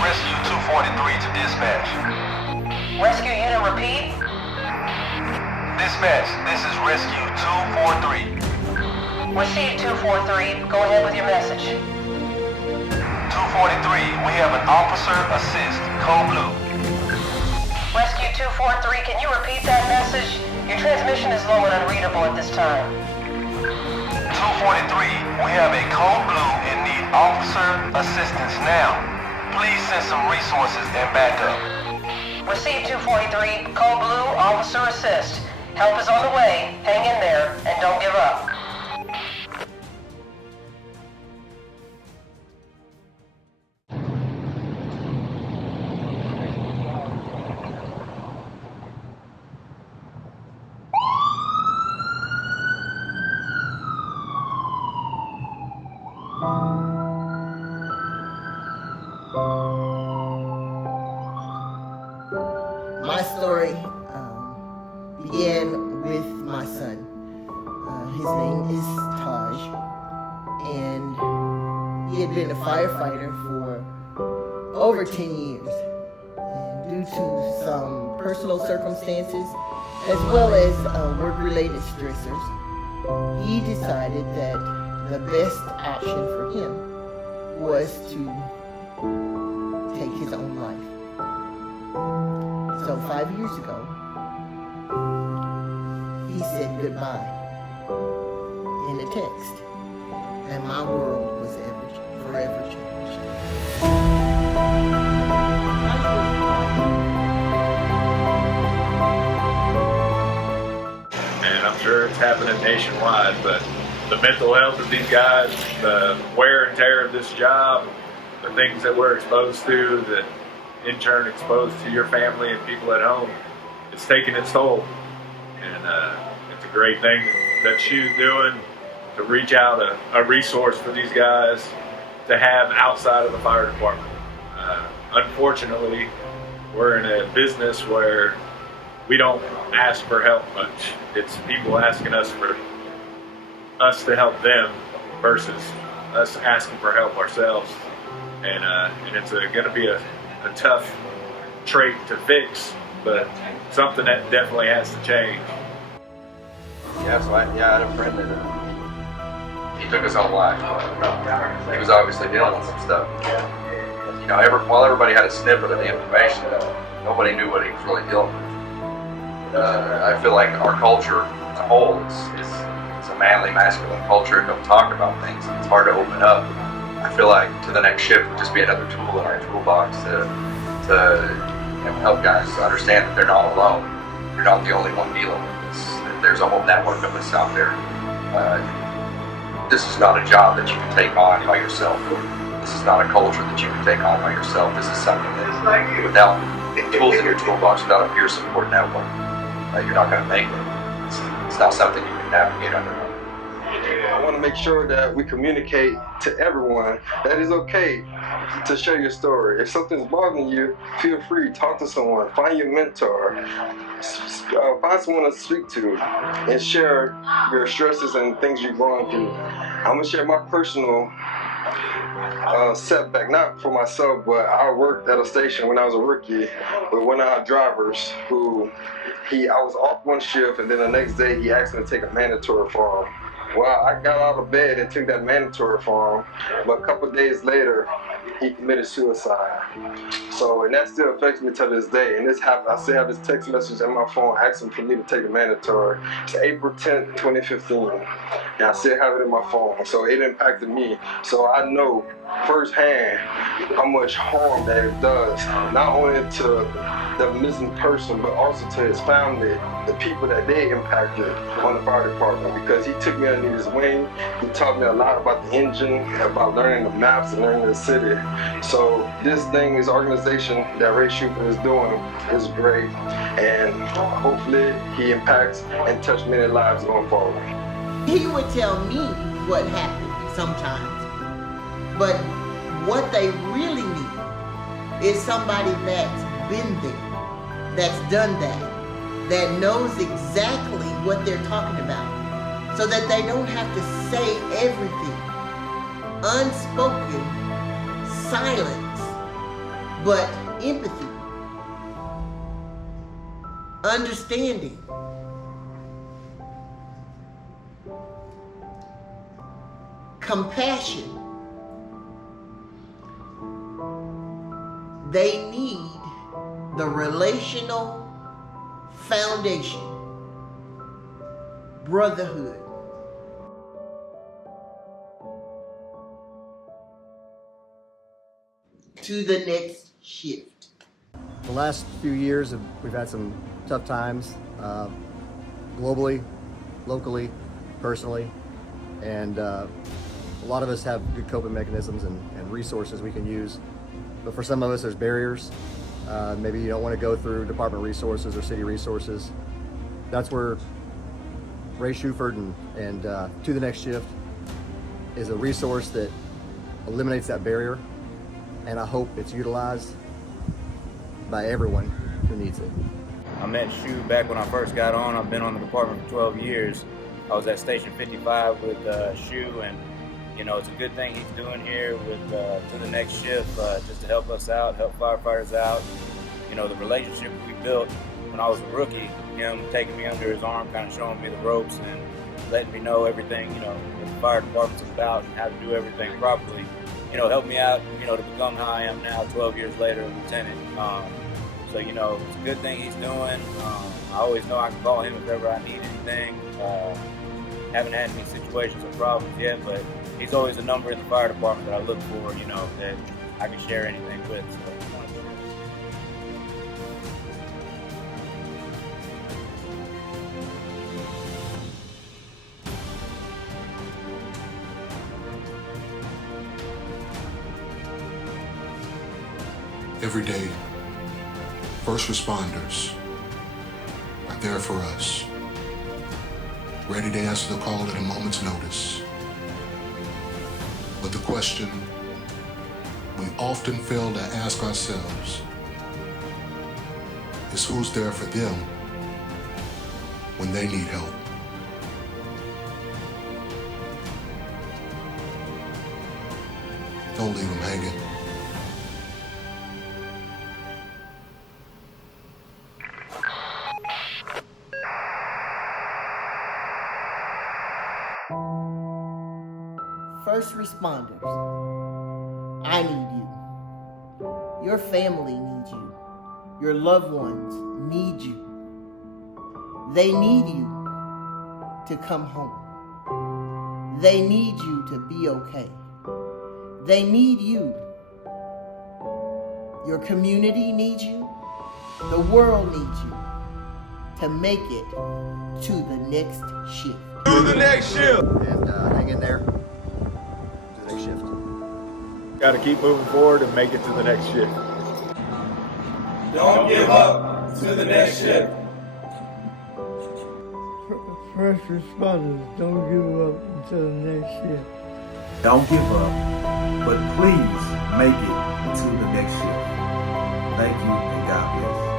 Rescue 243 to dispatch. Rescue unit, repeat. Dispatch, this is Rescue 243. Received 243. Go ahead with your message. 243, we have an officer assist, code blue. Rescue 243, can you repeat that message? Your transmission is low and unreadable at this time. 243, we have a code blue and need officer assistance now. Please send some resources and backup. Received 243. Code blue, officer assist. Help is on the way. Hang in there and don't give up. My story began with my son. His name is Taj, and he had been a firefighter for over 10 years. And due to some personal circumstances, as well as work-related stressors, he decided that the best option for him was to take his own life. So 5 years ago, he said goodbye in a text, and my world was forever changed. And I'm sure it's happening nationwide, but the mental health of these guys, the wear and tear of this job, the things that we're exposed to that in turn exposed to your family and people at home, it's taking its toll. And it's a great thing that she's doing to reach out a resource for these guys to have outside of the fire department. Unfortunately, we're in a business where we don't ask for help much. It's people asking us to help them versus us asking for help ourselves. And it's going to be a tough trait to fix, but something that definitely has to change. Yeah, so I had a friend that he took his own life. He was obviously dealing with some stuff. You know, while everybody had a snippet of the information, nobody knew what he was really dealing with. I feel like our culture as a whole is a manly, masculine culture. Don't talk about things. It's hard to open up. I feel like to the next shift would just be another tool in our toolbox to help guys understand that they're not alone. You're not the only one dealing with this. There's a whole network of us out there. This is not a job that you can take on by yourself. This is not a culture that you can take on by yourself. This is something that without tools in your toolbox, without a peer support network, you're not going to make it. It's not something you can navigate under. I want to make sure that we communicate to everyone that it's okay to share your story. If something's bothering you, feel free, talk to someone, find your mentor, find someone to speak to, and share your stresses and things you're going through. I'm going to share my personal setback, not for myself, but I worked at a station when I was a rookie with one of our drivers who, I was off one shift, and then the next day he asked me to take a mandatory for him. Well, I got out of bed and took that mandatory for him, but a couple of days later, he committed suicide. So, and that still affects me to this day. And this happened, I still have this text message on my phone asking for me to take the mandatory. It's April 10th, 2015. And I still have it in my phone. So it impacted me. So I know firsthand how much harm that it does, not only to the missing person, but also to his family, the people that they impacted on the fire department, because he took me under his wing. He taught me a lot about the engine, about learning the maps and learning the city. So this organization that Ray Schufer is doing is great, and hopefully he impacts and touches many lives going forward. He would tell me what happened sometimes, but what they really need is somebody that's been there, that's done that knows exactly what they're talking about, so that they don't have to say everything. Unspoken silence but empathy, understanding, compassion. They need the relational foundation, brotherhood. To the next shift. The last few years, we've had some tough times, globally, locally, personally, and a lot of us have good coping mechanisms and resources we can use. But for some of us, there's barriers. Maybe you don't want to go through department resources or city resources. That's where Ray Shuford and To the Next Shift is a resource that eliminates that barrier, and I hope it's utilized by everyone who needs it. I met Shu back when I first got on. I've been on the department for 12 years. I was at Station 55 with Shu, and you know, it's a good thing he's doing here with To the Next Shift, just to help us out, help firefighters out. You know, the relationship we built when I was a rookie, him taking me under his arm, kind of showing me the ropes and letting me know everything, you know, what the fire department's about and how to do everything properly, you know, helped me out, you know, to become how I am now 12 years later, a lieutenant. So, you know, it's a good thing he's doing. I always know I can call him if ever I need anything. Haven't had any situations or problems yet, but he's always a number in the fire department that I look for, you know, that I can share anything with. So I wanted to share. Every day, first responders are there for us, ready to answer the call at a moment's notice. But the question we often fail to ask ourselves is who's there for them when they need help. Don't leave them hanging. First responders, I need you. Your family needs you. Your loved ones need you. They need you to come home. They need you to be okay. They need you. Your community needs you. The world needs you to make it to the next shift. To the next shift. And hang in there. Shift. Got to keep moving forward and make it to the next shift. Don't give up to the next shift. First responders, don't give up until the next shift. Don't give up, but please make it to the next shift. Thank you and God bless.